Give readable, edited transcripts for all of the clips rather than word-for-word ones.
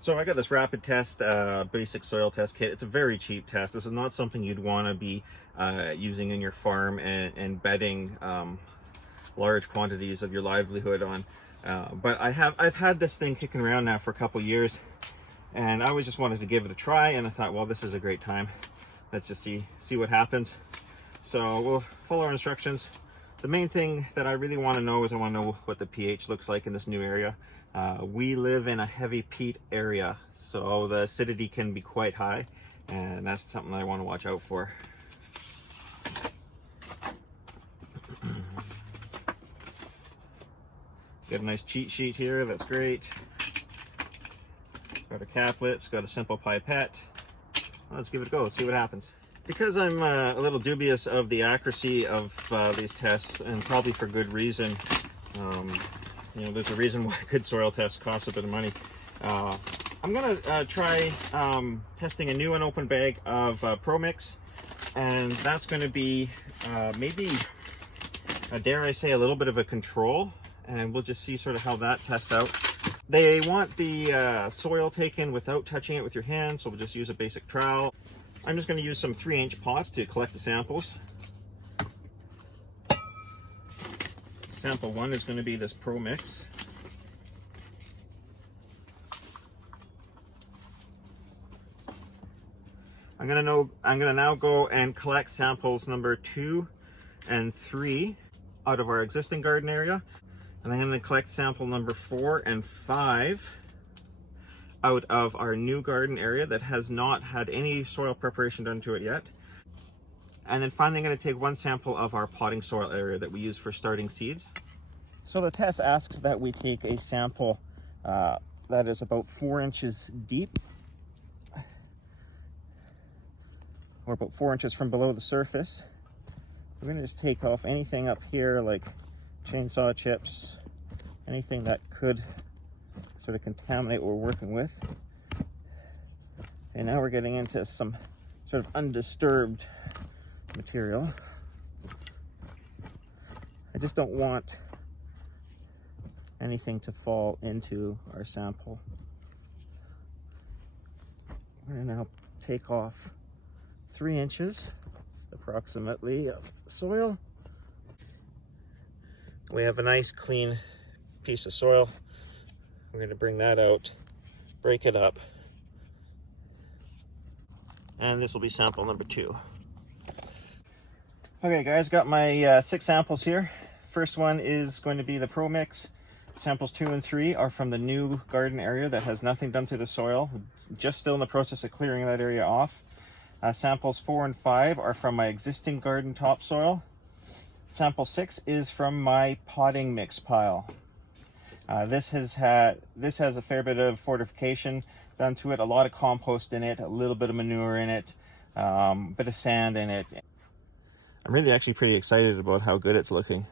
So I got this Rapitest basic soil test kit. It's a very cheap test. This is not something you'd want to be using in your farm and betting large quantities of your livelihood on. But I've had this thing kicking around now for a couple years, and I always just wanted to give it a try, and I thought, well, this is a great time. Let's just see what happens. So we'll follow our instructions. The main thing that I really want to know is I want to know what the pH looks like in this new area. We live in a heavy peat area, so the acidity can be quite high, and that's something I want to watch out for. Got a nice cheat sheet here, that's great. Got a caplet, it's got a simple pipette. Let's give it a go, let's see what happens. Because I'm a little dubious of the accuracy of these tests, and probably for good reason, you know, there's a reason why good soil tests cost a bit of money. I'm gonna try testing a new unopened bag of Pro Mix, and that's gonna be maybe, dare I say, a little bit of a control, and we'll just see sort of how that tests out. They want the soil taken without touching it with your hands, so we'll just use a basic trowel. I'm just gonna use some 3-inch pots to collect the samples. Sample 1 is going to be this Pro Mix. I'm going to now go and collect samples number 2 and 3 out of our existing garden area, and I'm going to collect sample number 4 and 5 out of our new garden area that has not had any soil preparation done to it yet. And then finally, I'm going to take 1 sample of our potting soil area that we use for starting seeds. So the test asks that we take a sample that is about 4 inches deep, or about 4 inches from below the surface. We're going to just take off anything up here, like chainsaw chips, anything that could sort of contaminate what we're working with. And now we're getting into some sort of undisturbed material. I just don't want anything to fall into our sample. We're going to now take off 3 inches approximately of soil. We have a nice clean piece of soil. We're going to bring that out, break it up, and this will be sample number 2. Okay guys, got my 6 samples here. First one is going to be the Pro Mix. Samples 2 and 3 are from the new garden area that has nothing done to the soil. Just still in the process of clearing that area off. Samples 4 and 5 are from my existing garden topsoil. Sample 6 is from my potting mix pile. This has a fair bit of fortification done to it, a lot of compost in it, a little bit of manure in it, a bit of sand in it. I'm really actually pretty excited about how good it's looking.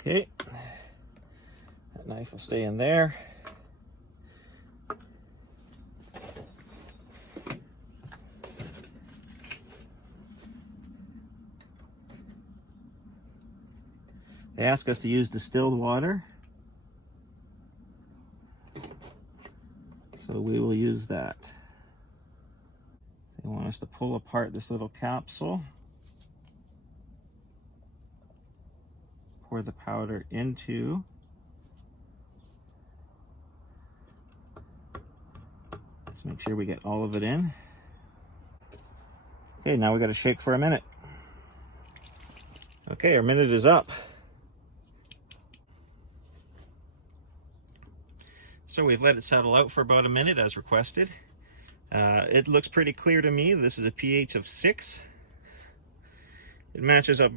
Okay, that knife will stay in there. They ask us to use distilled water, so we will use that. They want us to pull apart this little capsule, pour the powder into, let's make sure we get all of it in. Okay, now we got to shake for a minute. Okay, our minute is up. So we've let it settle out for about a minute as requested. It looks pretty clear to me. This is a pH of 6. It matches up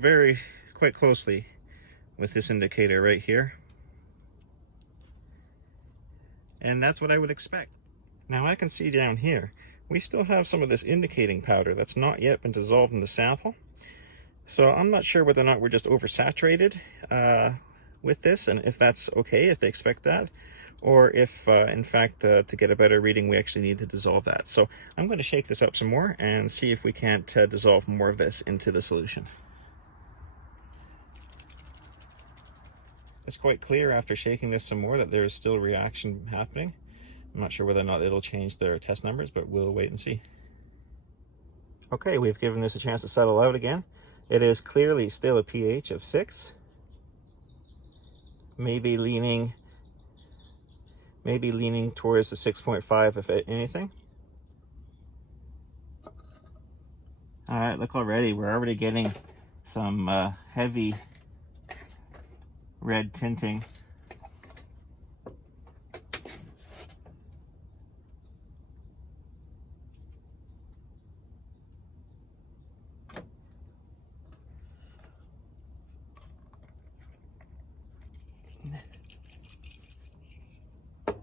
quite closely with this indicator right here. And that's what I would expect. Now I can see down here, we still have some of this indicating powder that's not yet been dissolved in the sample. So I'm not sure whether or not we're just oversaturated with this, and if that's okay, if they expect that, or if in fact to get a better reading we actually need to dissolve that. So I'm going to shake this up some more and see if we can't dissolve more of this into the solution. It's quite clear after shaking this some more that there is still reaction happening. I'm not sure whether or not it'll change their test numbers, but we'll wait and see. Okay, we've given this a chance to settle out again. It is clearly still a pH of 6. Maybe leaning towards the 6.5 if anything. All right, look already, we're already getting some heavy red tinting.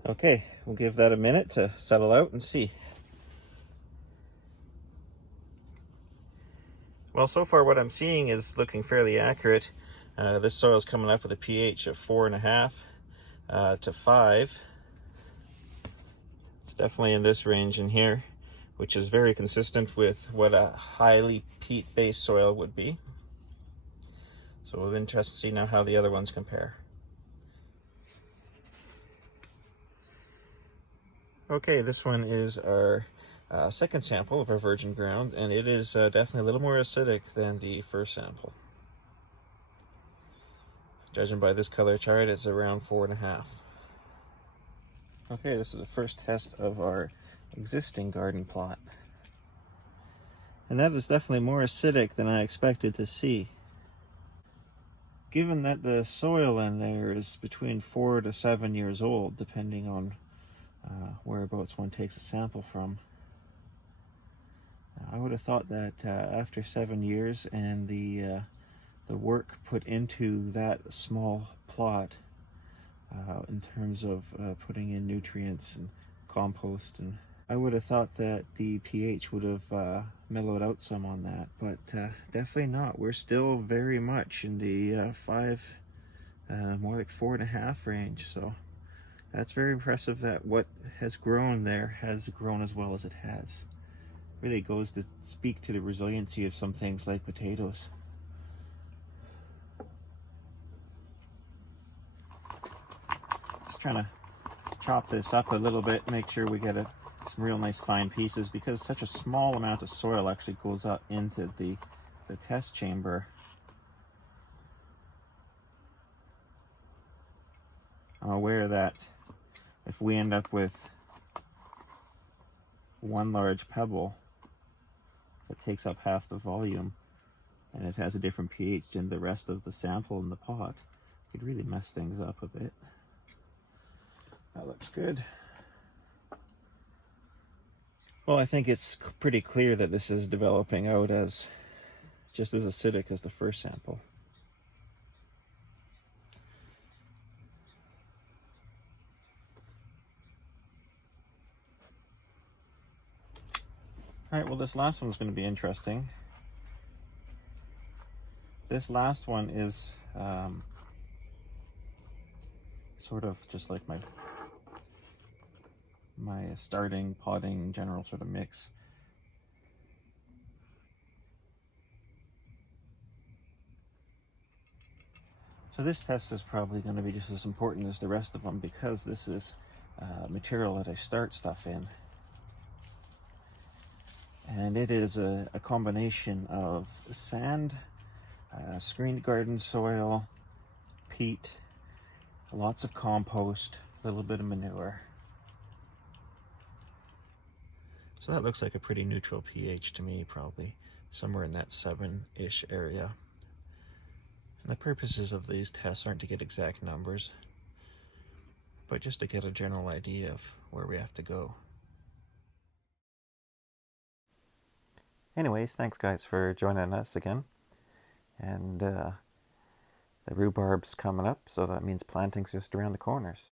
Okay, we'll give that a minute to settle out and see. Well, so far what I'm seeing is looking fairly accurate. This soil is coming up with a pH of 4.5 to 5. It's definitely in this range in here, which is very consistent with what a highly peat-based soil would be. So we'll be interested to see now how the other ones compare. Okay, this one is our second sample of our virgin ground, and it is definitely a little more acidic than the first sample. Judging by this color chart, it's around 4.5. Okay, this is the first test of our existing garden plot. And that is definitely more acidic than I expected to see. Given that the soil in there is between 4 to 7 years old, depending on whereabouts one takes a sample from, I would have thought that after 7 years and the work put into that small plot in terms of putting in nutrients and compost, and I would have thought that the pH would have mellowed out some on that, but definitely not. We're still very much in the 5, more like 4.5 range, so that's very impressive that what has grown there has grown as well as it has. Really goes to speak to the resiliency of some things like potatoes. Just trying to chop this up a little bit, make sure we get some real nice fine pieces, because such a small amount of soil actually goes up into the test chamber. I'm aware that if we end up with one large pebble that takes up half the volume and it has a different pH than the rest of the sample in the pot, it could really mess things up a bit. That looks good. Well, I think it's pretty clear that this is developing out as just as acidic as the first sample. All right, well, this last one's going to be interesting. This last one is sort of just like my starting potting general sort of mix. So this test is probably going to be just as important as the rest of them, because this is material that I start stuff in. And it is a combination of sand, screened garden soil, peat, lots of compost, a little bit of manure. So that looks like a pretty neutral pH to me, probably somewhere in that 7-ish area. And the purposes of these tests aren't to get exact numbers, but just to get a general idea of where we have to go. Anyways, thanks guys for joining us again. And the rhubarb's coming up, so that means planting's just around the corners.